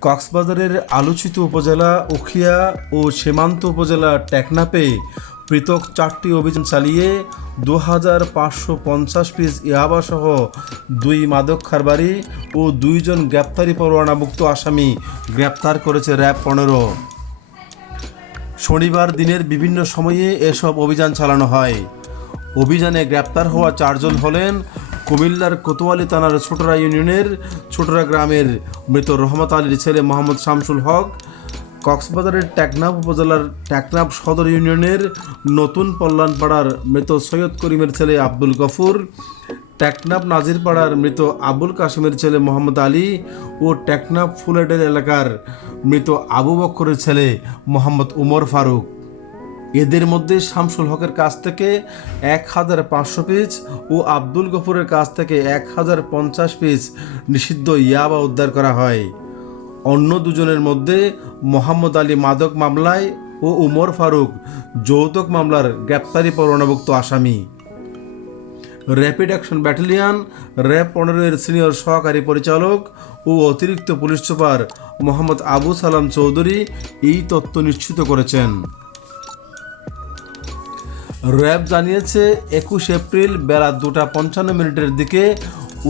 কক্সবাজারের আলোচিত উপজেলা উখিয়া ও সীমান্ত উপজেলা টেকনাপে পৃথক চারটি অভিযান চালিয়ে দু হাজার পাঁচশো পঞ্চাশ পিস ইয়াবাসহ দুই মাদক খারবারি ও দুইজন গ্রেপ্তারি পরোয়ানাভুক্ত আসামি গ্রেপ্তার করেছে র্যাব পনেরো। শনিবার দিনের বিভিন্ন সময়ে এসব অভিযান চালানো হয়। অভিযানে গ্রেপ্তার হওয়া চারজন হলেন কুমিল্লার কোতোয়ালি থানার ছোটরা ইউনিয়নের ছোটরা গ্রামের মৃত রহমত আলীর ছেলে মোহাম্মদ শামসুল হক কক্সবাজারের টেকনাফ উপজেলার টেকনাফ সদর ইউনিয়নের নতুন পল্লানপাড়ার মৃত সৈয়দ করিমের ছেলে আব্দুল গফুর, টেকনাফ নাজিরপাড়ার মৃত আবুল কাশিমের ছেলে মোহাম্মদ আলী ও টেকনাফ ফুলেডের এলাকার মৃত আবু বক্করের ছেলে মোহাম্মদ উমর ফারুক। এদের মধ্যে শামসুল হকের কাছ থেকে এক হাজার পাঁচশো পিস ও আব্দুল গফুরের কাছ থেকে এক হাজার পঞ্চাশ পিস নিষিদ্ধ ইয়াবা উদ্ধার করা হয়। অন্য দুজনের মধ্যে মোহাম্মদ আলী মাদক মামলায় ও উমর ফারুক যৌতুক মামলার গ্রেপ্তারি পরোয়ানাভুক্ত আসামি। র্যাপিড অ্যাকশন ব্যাটালিয়ন, র্যাব পনেরোর সিনিয়র সহকারী পরিচালক ও অতিরিক্ত পুলিশ সুপার মোহাম্মদ আবু সালাম চৌধুরী এই তথ্য নিশ্চিত করেছেন। র্যাব জানিয়েছে, একুশ এপ্রিল বেলা দুটা পঞ্চান্ন মিনিটের দিকে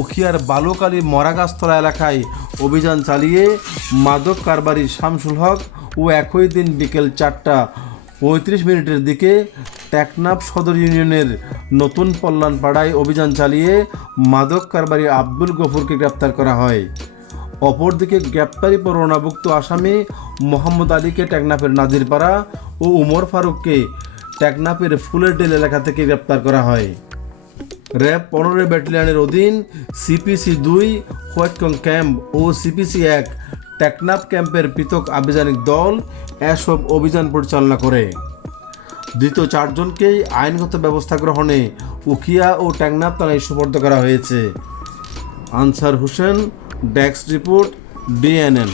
উখিয়ার বালুকালী মরাগাছতলা এলাকায় অভিযান চালিয়ে মাদক কারবারি শামসুল হক ও একই দিন বিকেল চারটা পঁয়ত্রিশ মিনিটের দিকে টেকনাফ সদর ইউনিয়নের নতুন পল্লান পাড়ায় অভিযান চালিয়ে মাদক কারবারি আব্দুল গফুরকে গ্রেপ্তার করা হয়। অপরদিকে গ্রেপ্তারি পরোয়ানাভুক্ত আসামি মোহাম্মদ আলীকে টেকনাফের নাজিরপাড়া ও উমর ফারুককে টেকনাফের ফুলের ডেল এলাকা থেকে গ্রেপ্তার করা হয়। র্যাব পনেরো ব্যাটালিয়নের অধীন সিপিসি দুই, হোয়াটকং ক্যাম্প ও সিপিসি এক টেকনাপ ক্যাম্পের পৃথক আভিযানিক দল এসব অভিযান পরিচালনা করে। দ্বিতীয় চারজনকেই আইনগত ব্যবস্থা গ্রহণে উখিয়া ও টেকনাফ থানায় সুপর্দ করা হয়েছে। Ansar Hossain, desk report DNN